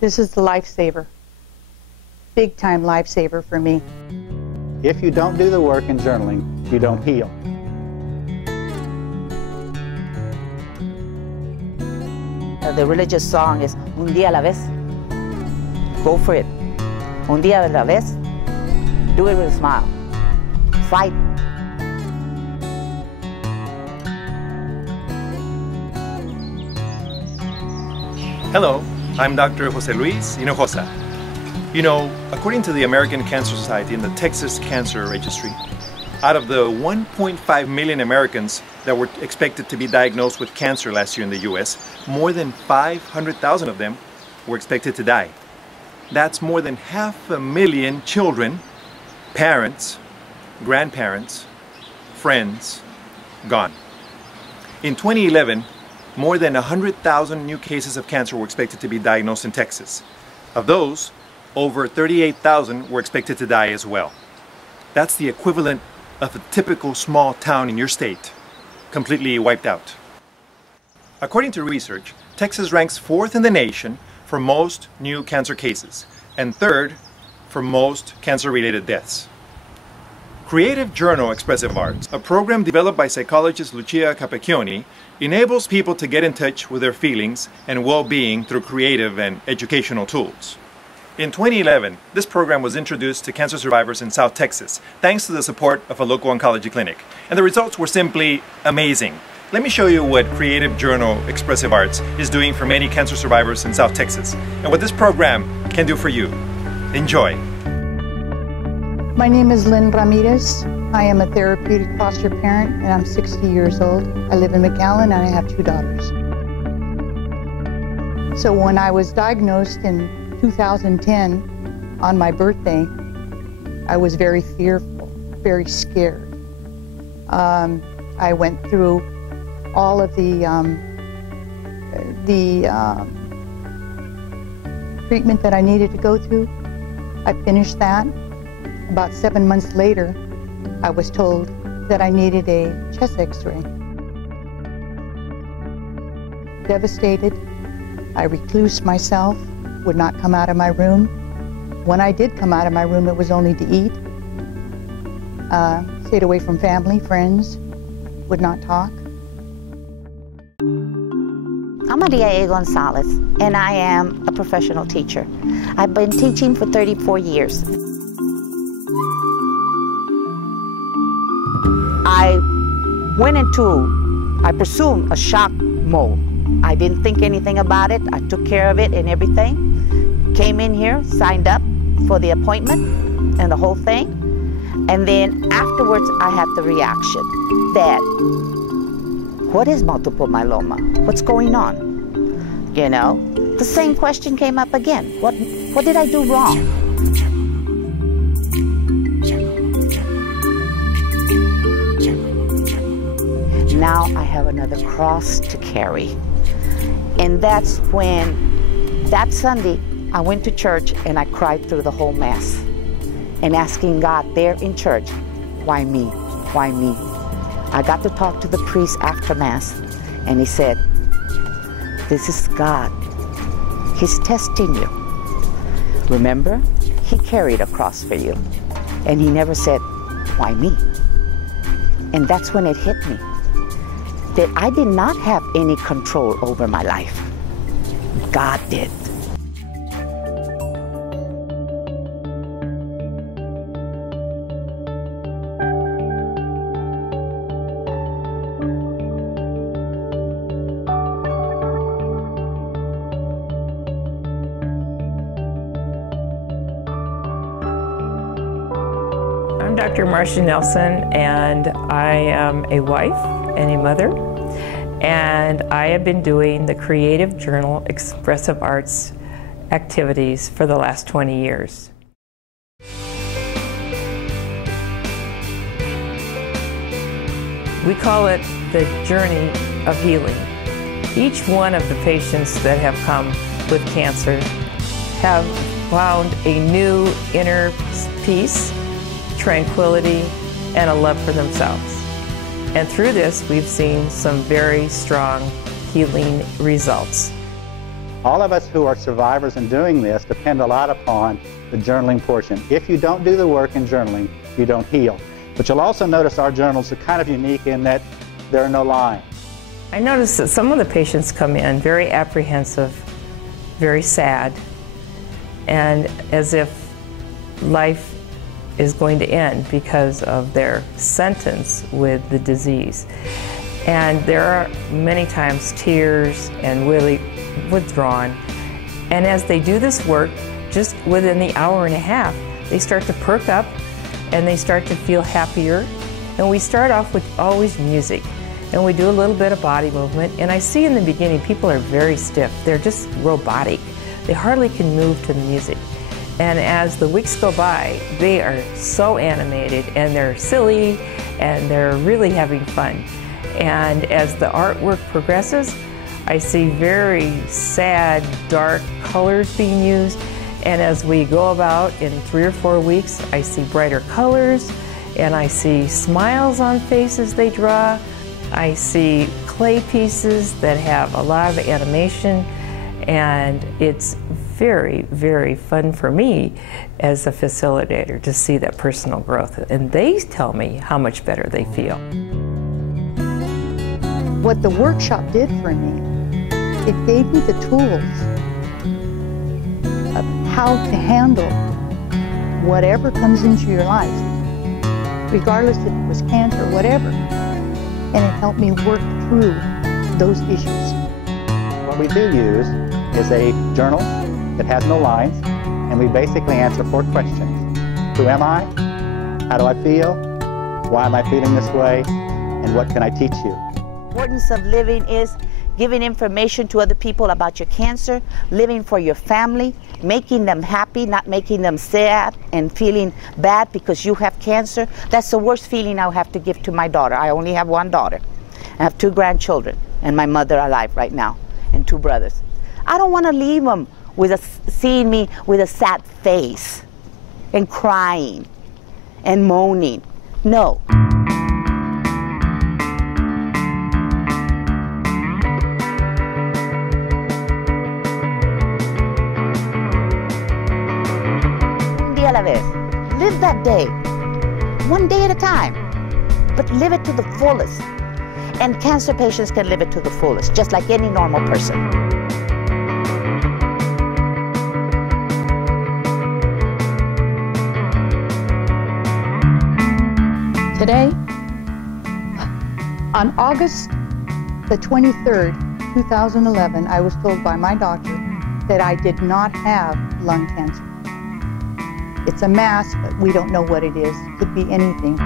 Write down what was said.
This is the lifesaver. Big time lifesaver for me. If you don't do the work in journaling, you don't heal. The religious song is Un día a la vez. Go for it. Un día a la vez. Do it with a smile. Fight. Hello, I'm Dr. Jose Luis Hinojosa. You know, according to the American Cancer Society and the Texas Cancer Registry, out of the 1.5 million Americans that were expected to be diagnosed with cancer last year in the US, more than 500,000 of them were expected to die. That's more than 500,000 children, parents, grandparents, friends, gone. In 2011, more than 100,000 new cases of cancer were expected to be diagnosed in Texas. Of those, over 38,000 were expected to die as well. That's the equivalent of a typical small town in your state, completely wiped out. According to research, Texas ranks 4th in the nation for most new cancer cases and 3rd for most cancer-related deaths. Creative Journal Expressive Arts, a program developed by psychologist Lucia Capacchioni, enables people to get in touch with their feelings and well-being through creative and educational tools. In 2011, this program was introduced to cancer survivors in South Texas, thanks to the support of a local oncology clinic. And the results were simply amazing. Let me show you what Creative Journal Expressive Arts is doing for many cancer survivors in South Texas, and what this program can do for you. Enjoy. My name is Lynn Ramirez. I am a therapeutic foster parent and I'm 60 years old. I live in McAllen and I have 2 daughters. So when I was diagnosed in 2010 on my birthday, I was very fearful, very scared. I went through all of the treatment that I needed to go through. I finished that. About 7 months later, I was told that I needed a chest x-ray. Devastated, I reclused myself, would not come out of my room. When I did come out of my room, it was only to eat. Stayed away from family, friends, would not talk. I'm Maria A. Gonzalez, and I am a professional teacher. I've been teaching for 34 years. I went into, I presume, a shock mode. I didn't think anything about it. I took care of it and everything. Came in here, signed up for the appointment and the whole thing. And then afterwards, I had the reaction that, what is multiple myeloma? What's going on? You know, the same question came up again. What did I do wrong? Now I have another cross to carry. And that's when, that Sunday, I went to church and I cried through the whole Mass and asking God there in church, why me? Why me? I got to talk to the priest after Mass and he said, this is God. He's testing you. Remember, he carried a cross for you. And he never said, why me? And that's when it hit me, that I did not have any control over my life. God did. I'm Dr. Marcia Nelson, and I am a wife and a mother, and I have been doing the Creative Journal Expressive Arts activities for the last 20 years. We call it the journey of healing. Each one of the patients that have come with cancer have found a new inner peace, tranquility, and a love for themselves. And through this, we've seen some very strong healing results. All of us who are survivors in doing this depend a lot upon the journaling portion. If you don't do the work in journaling, you don't heal. But you'll also notice our journals are kind of unique in that there are no lines. I noticed that some of the patients come in very apprehensive, very sad, and as if life is going to end because of their sentence with the disease. And there are many times tears and really withdrawn. And as they do this work, just within the hour and a half, they start to perk up and they start to feel happier. And we start off with always music. And we do a little bit of body movement. And I see in the beginning, people are very stiff. They're just robotic. They hardly can move to the music. And as the weeks go by, they are so animated and they're silly and they're really having fun. And as the artwork progresses, I see very sad, dark colors being used. And as we go about in 3 or 4 weeks, I see brighter colors and I see smiles on faces they draw. I see clay pieces that have a lot of animation, and it's very, very fun for me as a facilitator to see that personal growth. And they tell me how much better they feel. What the workshop did for me, it gave me the tools of how to handle whatever comes into your life, regardless if it was cancer or whatever. And it helped me work through those issues. What we do use is a journal that has no lines, and we basically answer 4 questions. Who am I? How do I feel? Why am I feeling this way? And what can I teach you? The importance of living is giving information to other people about your cancer, living for your family, making them happy, not making them sad and feeling bad because you have cancer. That's the worst feeling I have to give to my daughter. I only have 1 daughter. I have 2 grandchildren and my mother alive right now and 2 brothers. I don't want to leave them seeing me with a sad face and crying and moaning. No. Live that day, 1 day at a time, but live it to the fullest. And cancer patients can live it to the fullest, just like any normal person. Today, on August the 23rd, 2011, I was told by my doctor that I did not have lung cancer. It's a mass, but we don't know what it is. It could be anything.